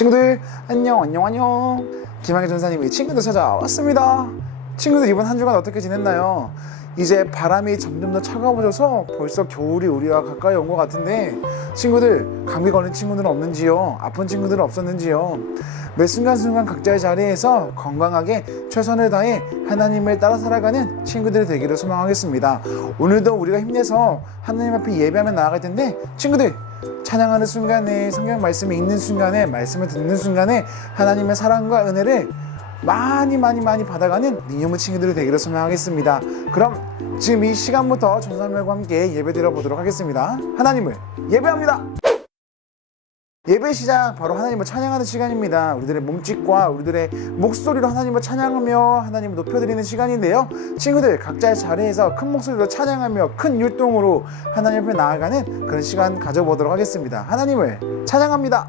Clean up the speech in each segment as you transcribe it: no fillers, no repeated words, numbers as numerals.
친구들 안녕. 김학의 전사님의 친구들 찾아왔습니다. 친구들 이번 한 주간 어떻게 지냈나요? 이제 바람이 점점 더 차가워져서 벌써 겨울이 우리와 가까이 온 것 같은데, 친구들 감기 걸린 친구들은 없는지요? 아픈 친구들은 없었는지요? 매 순간순간 각자의 자리에서 건강하게 최선을 다해 하나님을 따라 살아가는 친구들이 되기를 소망하겠습니다. 오늘도 우리가 힘내서 하나님 앞에 예배하며 나아갈 텐데, 친구들 찬양하는 순간에, 성경 말씀이 읽는 순간에, 말씀을 듣는 순간에 하나님의 사랑과 은혜를 많이 받아가는 니녀무 친구들이 되기를 소망하겠습니다. 그럼 지금 이 시간부터 전사님과 함께 예배 드려보도록 하겠습니다. 하나님을 예배합니다. 예배 시작 바로 하나님을 찬양하는 시간입니다. 우리들의 몸짓과 우리들의 목소리로 하나님을 찬양하며 하나님을 높여드리는 시간인데요, 친구들 각자의 자리에서 큰 목소리로 찬양하며 큰 율동으로 하나님 앞에 나아가는 그런 시간 가져보도록 하겠습니다. 하나님을 찬양합니다.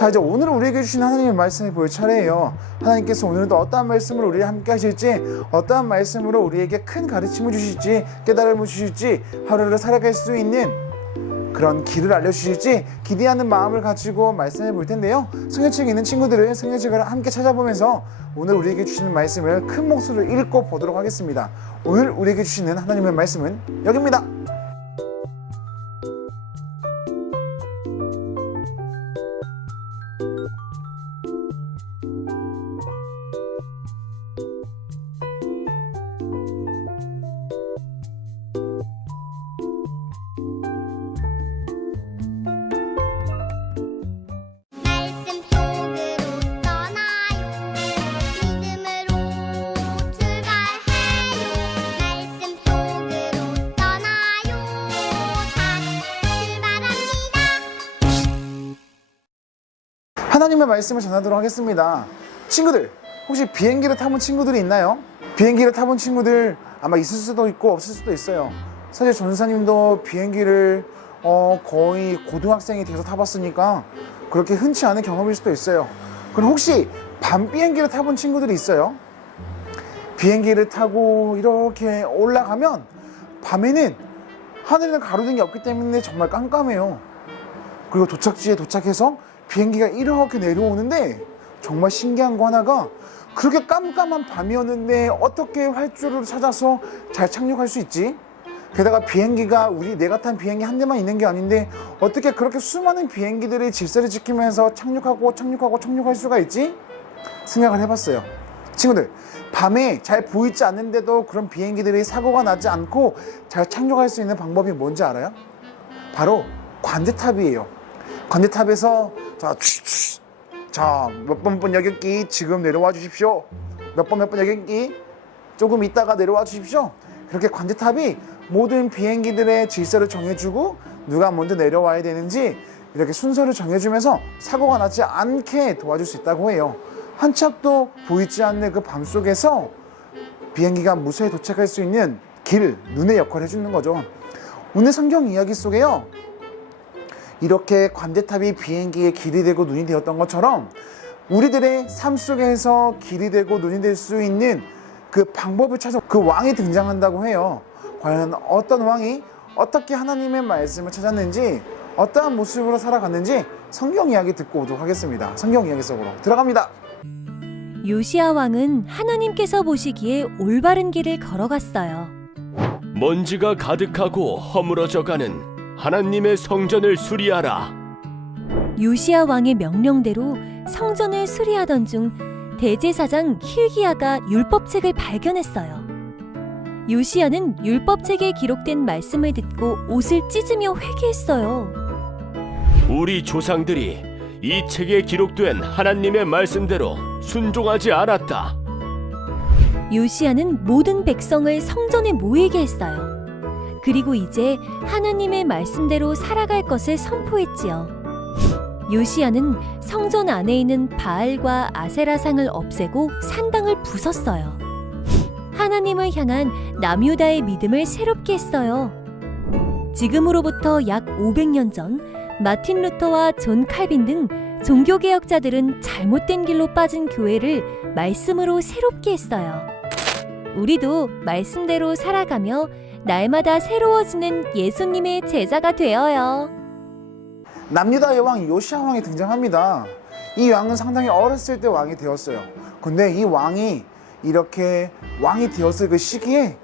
자, 이제 오늘 우리에게 주신 하나님의 말씀을 볼 차례예요. 하나님께서 오늘도 어떠한 말씀으로 우리와 함께 하실지, 어떠한 말씀으로 우리에게 큰 가르침을 주실지, 깨달음을 주실지, 하루를 살아갈 수 있는 그런 길을 알려주실지 기대하는 마음을 가지고 말씀을 볼 텐데요. 성경책에 있는 친구들은 성경책을 함께 찾아보면서 오늘 우리에게 주시는 말씀을 큰 목소리로 읽고 보도록 하겠습니다. 오늘 우리에게 주시는 하나님의 말씀은 여기입니다. 하나님의 말씀을 전하도록 하겠습니다. 친구들, 혹시 비행기를 타본 친구들이 있나요? 비행기를 타본 친구들 아마 있을 수도 있고 없을 수도 있어요. 사실 전사님도 비행기를 거의 고등학생이 돼서 타봤으니까 그렇게 흔치 않은 경험일 수도 있어요. 그럼 혹시 밤 비행기를 타본 친구들이 있어요? 비행기를 타고 이렇게 올라가면 밤에는 하늘에는 가로등이 없기 때문에 정말 깜깜해요. 그리고 도착지에 도착해서 비행기가 이렇게 내려오는데 정말 신기한 거 하나가, 그렇게 깜깜한 밤이었는데 어떻게 활주로를 찾아서 잘 착륙할 수 있지? 게다가 비행기가 내가 탄 비행기 한 대만 있는 게 아닌데 어떻게 그렇게 수많은 비행기들이 질서를 지키면서 착륙할 수가 있지? 생각을 해봤어요. 친구들, 밤에 잘 보이지 않는데도 그런 비행기들이 사고가 나지 않고 잘 착륙할 수 있는 방법이 뭔지 알아요? 바로 관제탑이에요. 관제탑에서 자, 몇 번 여객기 지금 내려와 주십시오. 몇 번 여객기 조금 있다가 내려와 주십시오. 그렇게 관제탑이 모든 비행기들의 질서를 정해주고 누가 먼저 내려와야 되는지 이렇게 순서를 정해주면서 사고가 나지 않게 도와줄 수 있다고 해요. 한 척도 보이지 않는 그 밤속에서 비행기가 무사히 도착할 수 있는 길, 눈의 역할을 해주는 거죠. 오늘 성경 이야기 속에요, 이렇게 관제탑이 비행기의 길이 되고 눈이 되었던 것처럼 우리들의 삶 속에서 길이 되고 눈이 될 수 있는 그 방법을 찾아 그 왕이 등장한다고 해요. 과연 어떤 왕이 어떻게 하나님의 말씀을 찾았는지, 어떠한 모습으로 살아갔는지 성경 이야기 듣고 오도록 하겠습니다. 성경 이야기 속으로 들어갑니다. 요시야 왕은 하나님께서 보시기에 올바른 길을 걸어갔어요. 먼지가 가득하고 허물어져가는 하나님의 성전을 수리하라. 요시야 왕의 명령대로 성전을 수리하던 중 대제사장 hil기야가 율법책을 발견했어요. 요시야는 율법책에 기록된 말씀을 듣고 옷을 찢으며 회개했어요. 우리 조상들이 이 책에 기록된 하나님의 말씀대로 순종하지 않았다. 요시야는 모든 백성을 성전에 모이게 했어요. 그리고 이제 하나님의 말씀대로 살아갈 것을 선포했지요. 요시야는 성전 안에 있는 바알과 아세라상을 없애고 산당을 부쉈어요. 하나님을 향한 남유다의 믿음을 새롭게 했어요. 지금으로부터 약 500년 전 마틴 루터와 존 칼빈 등 종교개혁자들은 잘못된 길로 빠진 교회를 말씀으로 새롭게 했어요. 우리도 말씀대로 살아가며 날마다 새로워지는 예수님의 제자가 되어요. 남유다의 왕 요시야 왕이 등장합니다. 이 왕은 상당히 어렸을 때 왕이 되었어요. 근데 이 왕이 이렇게 왕이 되었을 그 시기에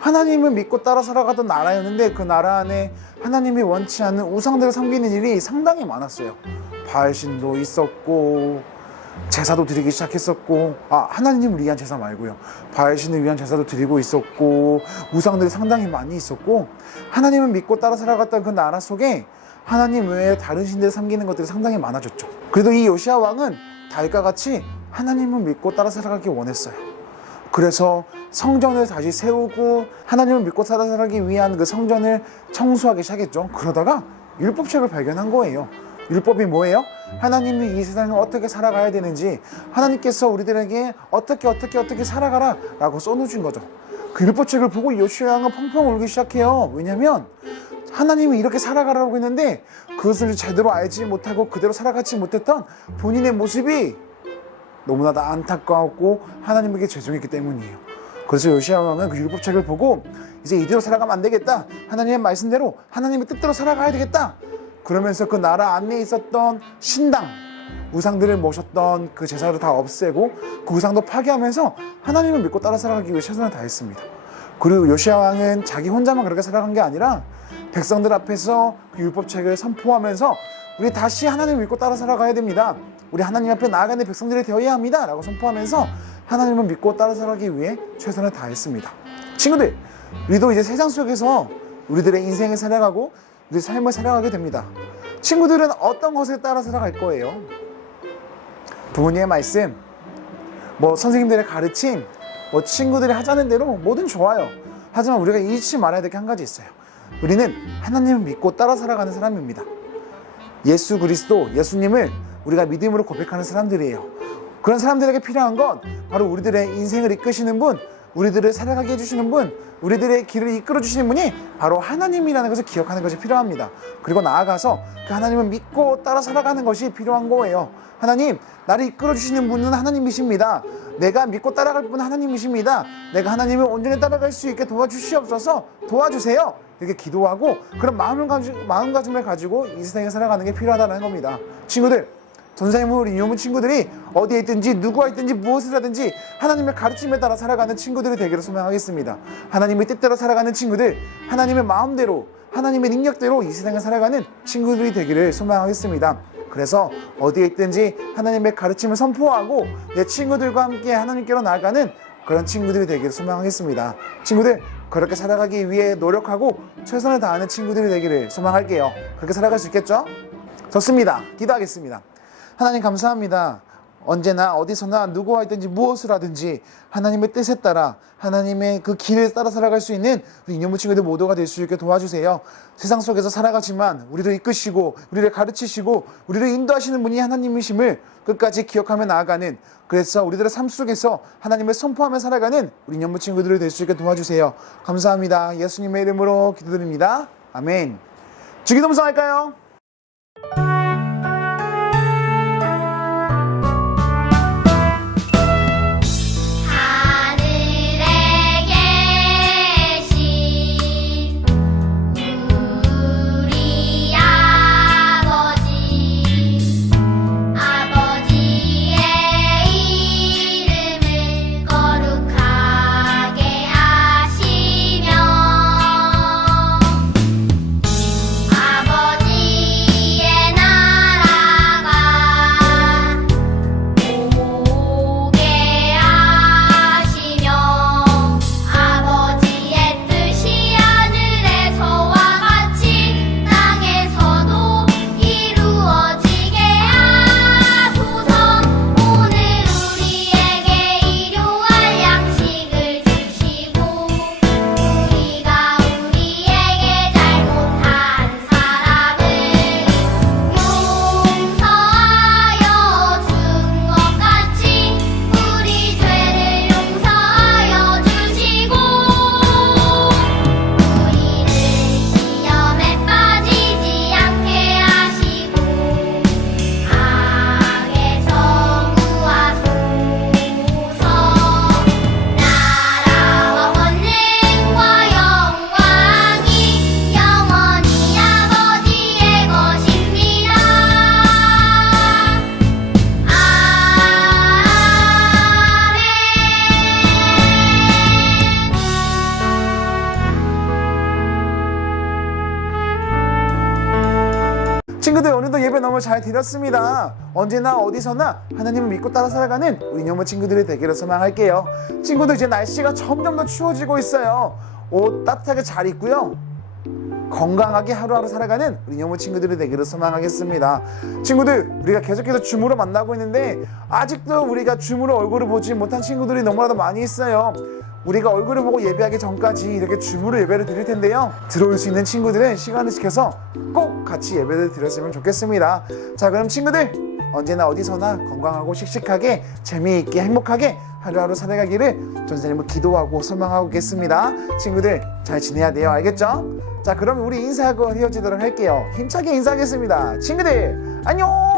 하나님을 믿고 따라 살아가던 나라였는데 그 나라 안에 하나님이 원치 않는 우상들을 섬기는 일이 상당히 많았어요. 바알신도 있었고 제사도 드리기 시작했었고, 하나님을 위한 제사 말고요, 바알신을 위한 제사도 드리고 있었고, 우상들이 상당히 많이 있었고, 하나님을 믿고 따라 살아갔던 그 나라 속에 하나님 외에 다른 신들을 섬기는 것들이 상당히 많아졌죠. 그래도 이 요시야 왕은 다윗과 같이 하나님을 믿고 따라 살아가기 원했어요. 그래서 성전을 다시 세우고 하나님을 믿고 따라 살아가기 위한 그 성전을 청소하기 시작했죠. 그러다가 율법책을 발견한 거예요. 율법이 뭐예요? 하나님이 이 세상을 어떻게 살아가야 되는지, 하나님께서 우리들에게 어떻게 살아가라 라고 써놓으신 거죠. 그 율법책을 보고 요시야 왕은 펑펑 울기 시작해요. 왜냐면 하나님이 이렇게 살아가라고 했는데 그것을 제대로 알지 못하고 그대로 살아가지 못했던 본인의 모습이 너무나도 안타까웠고 하나님에게 죄송했기 때문이에요. 그래서 요시야 왕은 그 율법책을 보고 이제 이대로 살아가면 안 되겠다. 하나님의 말씀대로 하나님의 뜻대로 살아가야 되겠다. 그러면서 그 나라 안에 있었던 신당, 우상들을 모셨던 그 제사를 다 없애고 그 우상도 파괴하면서 하나님을 믿고 따라 살아가기 위해 최선을 다했습니다. 그리고 요시야 왕은 자기 혼자만 그렇게 살아간 게 아니라 백성들 앞에서 그 율법책을 선포하면서 우리 다시 하나님을 믿고 따라 살아가야 됩니다. 우리 하나님 앞에 나아가는 백성들이 되어야 합니다. 라고 선포하면서 하나님을 믿고 따라 살아가기 위해 최선을 다했습니다. 친구들, 우리도 이제 세상 속에서 우리들의 인생을 살아가고 우리 삶을 살아가게 됩니다. 친구들은 어떤 것을 따라 살아갈 거예요? 부모님의 말씀, 선생님들의 가르침, 친구들이 하자는 대로 뭐든 좋아요. 하지만 우리가 잊지 말아야 될 게 한 가지 있어요. 우리는 하나님을 믿고 따라 살아가는 사람입니다. 예수 그리스도, 예수님을 우리가 믿음으로 고백하는 사람들이에요. 그런 사람들에게 필요한 건 바로 우리들의 인생을 이끄시는 분, 우리들을 살아가게 해주시는 분, 우리들의 길을 이끌어 주시는 분이 바로 하나님이라는 것을 기억하는 것이 필요합니다. 그리고 나아가서 그 하나님을 믿고 따라 살아가는 것이 필요한 거예요. 하나님, 나를 이끌어 주시는 분은 하나님이십니다. 내가 믿고 따라갈 분은 하나님이십니다. 내가 하나님을 온전히 따라갈 수 있게 도와주시옵소서, 도와주세요. 이렇게 기도하고 그런 마음가짐을 가지고 이 세상에 살아가는 게 필요하다는 겁니다. 친구들, 전사님은 우리 이놈의 친구들이 어디에 있든지 누구와 있든지 무엇을 하든지 하나님의 가르침에 따라 살아가는 친구들이 되기를 소망하겠습니다. 하나님의 뜻대로 살아가는 친구들, 하나님의 마음대로, 하나님의 능력대로 이 세상을 살아가는 친구들이 되기를 소망하겠습니다. 그래서 어디에 있든지 하나님의 가르침을 선포하고 내 친구들과 함께 하나님께로 나아가는 그런 친구들이 되기를 소망하겠습니다. 친구들, 그렇게 살아가기 위해 노력하고 최선을 다하는 친구들이 되기를 소망할게요. 그렇게 살아갈 수 있겠죠? 좋습니다. 기도하겠습니다. 하나님 감사합니다. 언제나 어디서나 누구와 있든지 무엇을 하든지 하나님의 뜻에 따라 하나님의 그 길을 따라 살아갈 수 있는 우리 이념무 친구들 모두가 될 수 있게 도와주세요. 세상 속에서 살아가지만 우리를 이끄시고 우리를 가르치시고 우리를 인도하시는 분이 하나님이심을 끝까지 기억하며 나아가는, 그래서 우리들의 삶 속에서 하나님을 선포하며 살아가는 우리 이념무 친구들이 될 수 있게 도와주세요. 감사합니다. 예수님의 이름으로 기도드립니다. 아멘. 주기도문성 할까요? 친구들, 오늘도 예배 너무 잘 드렸습니다. 언제나 어디서나 하나님을 믿고 따라 살아가는 우리 이놈의 친구들이 되기를 소망할게요. 친구들, 이제 날씨가 점점 더 추워지고 있어요. 옷 따뜻하게 잘 입고요, 건강하게 하루하루 살아가는 우리 이놈의 친구들이 되기를 소망하겠습니다. 친구들, 우리가 계속해서 줌으로 만나고 있는데 아직도 우리가 줌으로 얼굴을 보지 못한 친구들이 너무나도 많이 있어요. 우리가 얼굴을 보고 예배하기 전까지 이렇게 줌으로 예배를 드릴 텐데요, 들어올 수 있는 친구들은 시간을 지켜서 꼭 같이 예배를 드렸으면 좋겠습니다. 자, 그럼 친구들, 언제나 어디서나 건강하고 씩씩하게 재미있게 행복하게 하루하루 살아가기를 전사님은 기도하고 소망하고 있겠습니다. 친구들 잘 지내야 돼요. 알겠죠? 자, 그럼 우리 인사하고 헤어지도록 할게요. 힘차게 인사하겠습니다. 친구들 안녕.